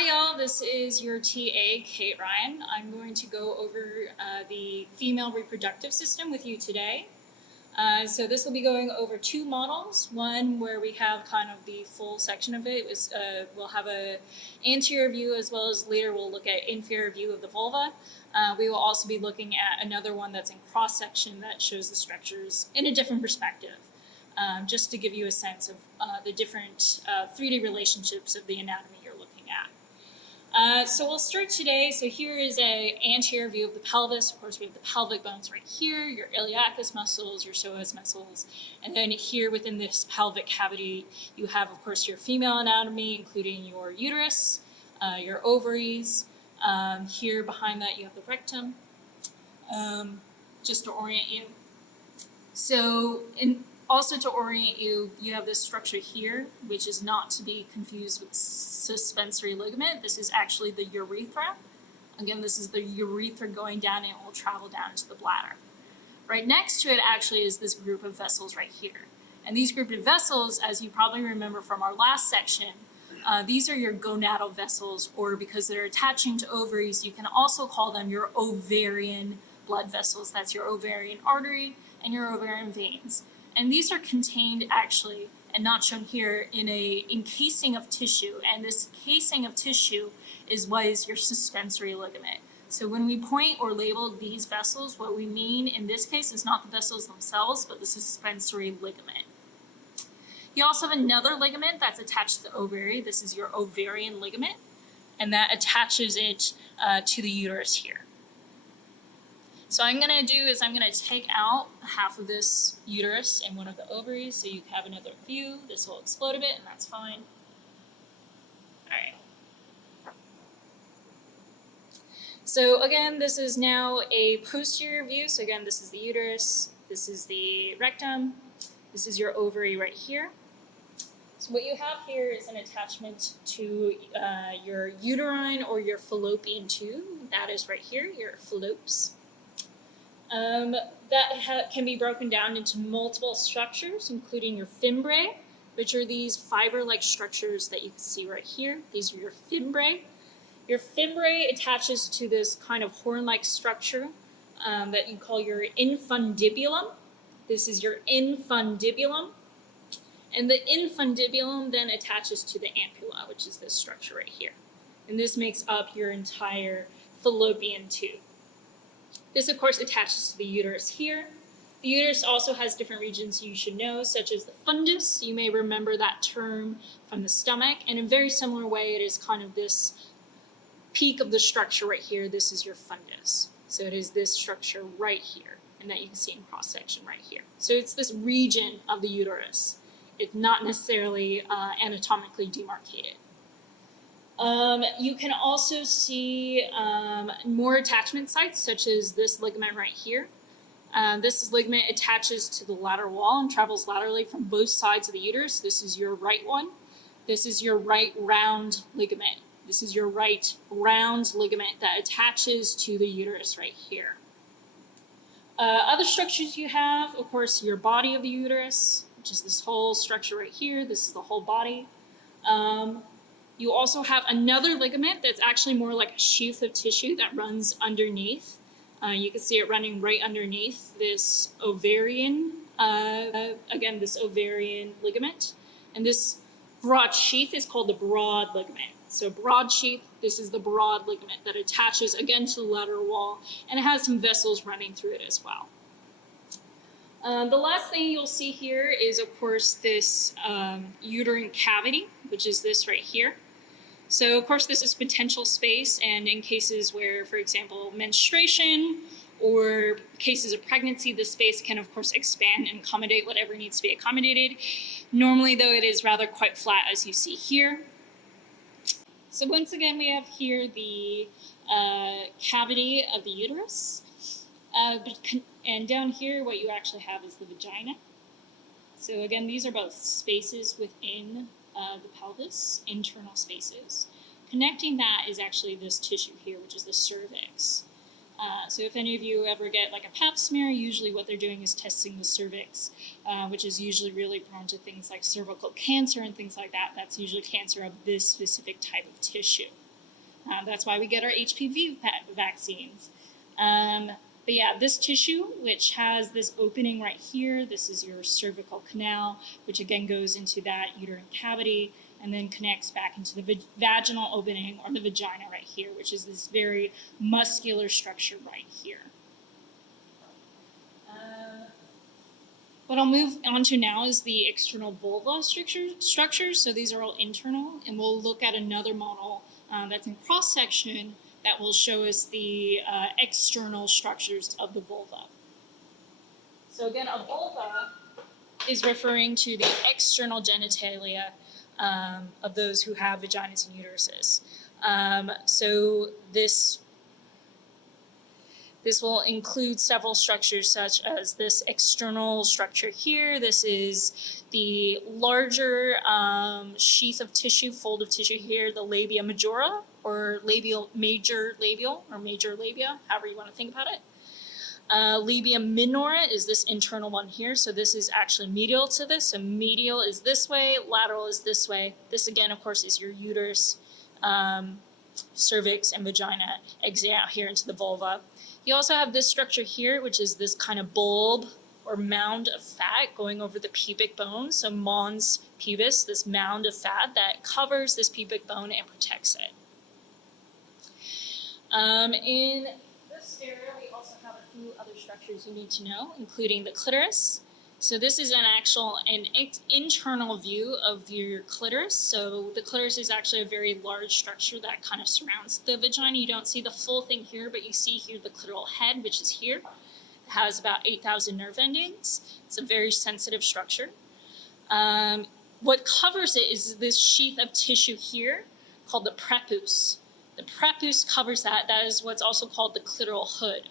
Hi y'all, this is your TA, Kate Ryan. I'm going to go over the female reproductive system with you today. So this will be going over two models. One where we have kind of the full section of it. We'll have an anterior view as well as later we'll look at inferior view of the vulva. We will also be looking at another one that's in cross-section that shows the structures in a different perspective. Just to give you a sense of the different 3D relationships of the anatomy you're looking at. So we'll start today. So here is an anterior view of the pelvis. Of course, we have the pelvic bones right here, your iliacus muscles, your psoas muscles, and then here within this pelvic cavity, you have, of course, your female anatomy, including your uterus, your ovaries. Here behind that, you have the rectum, just to orient you. So, also to orient you, you have this structure here, which is not to be confused with suspensory ligament. This is actually the urethra. Again, this is the urethra going down and it will travel down to the bladder. Right next to it actually is this group of vessels right here. And these group of vessels, as you probably remember from our last section, these are your gonadal vessels, or because they're attaching to ovaries, you can also call them your ovarian blood vessels. That's your ovarian artery and your ovarian veins. And these are contained actually, and not shown here, in a encasing of tissue. And this casing of tissue is what is your suspensory ligament. So when we point or label these vessels, what we mean in this case is not the vessels themselves, but the suspensory ligament. You also have another ligament that's attached to the ovary. This is your ovarian ligament, and that attaches it to the uterus here. So what I'm going to do is I'm going to take out half of this uterus and one of the ovaries so you have another view. This will explode a bit and that's fine. All right. So again, this is now a posterior view. So again, this is the uterus, this is the rectum, this is your ovary right here. So what you have here is an attachment to your uterine or your fallopian tube. That is right here, your fallops. That can be broken down into multiple structures, including your fimbriae, which are these fiber-like structures that you can see right here. These are your fimbriae. Your fimbriae attaches to this kind of horn-like structure that you call your infundibulum. This is your infundibulum. And the infundibulum then attaches to the ampulla, which is this structure right here. And this makes up your entire fallopian tube. This, of course, attaches to the uterus here. The uterus also has different regions you should know, such as the fundus. You may remember that term from the stomach. And in a very similar way, it is kind of this peak of the structure right here. This is your fundus. So it is this structure right here, and that you can see in cross-section right here. So it's this region of the uterus. It's not necessarily anatomically demarcated. You can also see more attachment sites, such as this ligament right here. This ligament attaches to the lateral wall and travels laterally from both sides of the uterus. This is your right one. This is your right round ligament. This is your right round ligament that attaches to the uterus right here. Other structures you have, of course, your body of the uterus, which is this whole structure right here. This is the whole body. You also have another ligament that's actually more like a sheath of tissue that runs underneath. You can see it running right underneath this ovarian, this ovarian ligament. And this broad sheath is called the broad ligament. So broad sheath, this is the broad ligament that attaches again to the lateral wall, and it has some vessels running through it as well. The last thing you'll see here is, of course, this uterine cavity, which is this right here. So, of course, this is potential space, and in cases where, for example, menstruation or cases of pregnancy, the space can, of course, expand and accommodate whatever needs to be accommodated. Normally, though, it is rather quite flat, as you see here. So once again, we have here the cavity of the uterus. And down here, what you actually have is the vagina. So again, these are both spaces within the pelvis, internal spaces. Connecting that is actually this tissue here, which is the cervix. So if any of you ever get like a pap smear, usually what they're doing is testing the cervix, which is usually really prone to things like cervical cancer and things like that. That's usually cancer of this specific type of tissue. That's why we get our HPV vaccines. But yeah, this tissue, which has this opening right here, this is your cervical canal, which again goes into that uterine cavity and then connects back into the vaginal opening or the vagina right here, which is this very muscular structure right here. What I'll move on to now is the external vulva structures. So these are all internal, and we'll look at another model that's in cross-section that will show us the external structures of the vulva. So again, a vulva is referring to the external genitalia of those who have vaginas and uteruses. So this will include several structures such as this external structure here. This is the larger sheath of tissue, fold of tissue here, the labia majora or major labia, however you want to think about it. Labia minora is this internal one here. So this is actually medial to this. So medial is this way, lateral is this way. This again, of course, is your uterus, cervix, and vagina exiting out here into the vulva. You also have this structure here, which is this kind of bulb or mound of fat going over the pubic bone. So mons pubis, this mound of fat that covers this pubic bone and protects it. In this area, we also have a few other structures you need to know, including the clitoris. So this is an internal view of your clitoris. So the clitoris is actually a very large structure that kind of surrounds the vagina. You don't see the full thing here, but you see here the clitoral head, which is here. It has about 8,000 nerve endings. It's a very sensitive structure. What covers it is this sheath of tissue here called the prepuce. The prepuce covers that. That is what's also called the clitoral hood.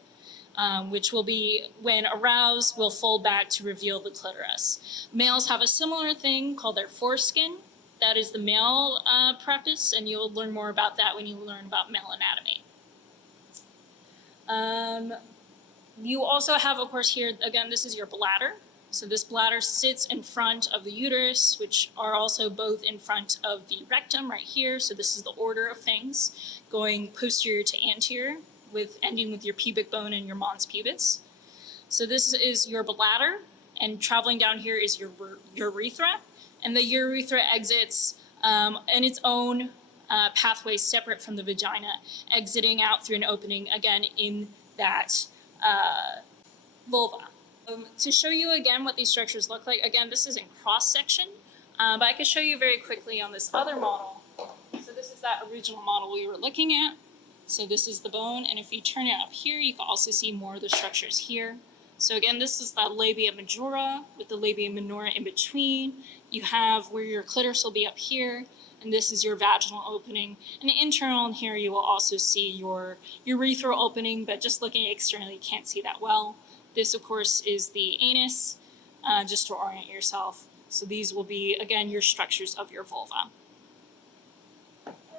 Which will be, when aroused, will fold back to reveal the clitoris. Males have a similar thing called their foreskin. That is the male prepuce, and you'll learn more about that when you learn about male anatomy. You also have, of course, here, again, this is your bladder. So this bladder sits in front of the uterus, which are also both in front of the rectum right here. So this is the order of things, going posterior to anterior, ending with your pubic bone and your mons pubis. So this is your bladder, and traveling down here is your urethra. And the urethra exits in its own pathway separate from the vagina, exiting out through an opening, again, in that vulva. To show you again what these structures look like, again, this is in cross-section, but I could show you very quickly on this other model. So this is that original model we were looking at. So this is the bone, and if you turn it up here, you can also see more of the structures here. So again, this is the labia majora with the labia minora in between. You have where your clitoris will be up here, and this is your vaginal opening. And internal in here, you will also see your urethral opening, but just looking externally, you can't see that well. This, of course, is the anus, just to orient yourself. So these will be, again, your structures of your vulva.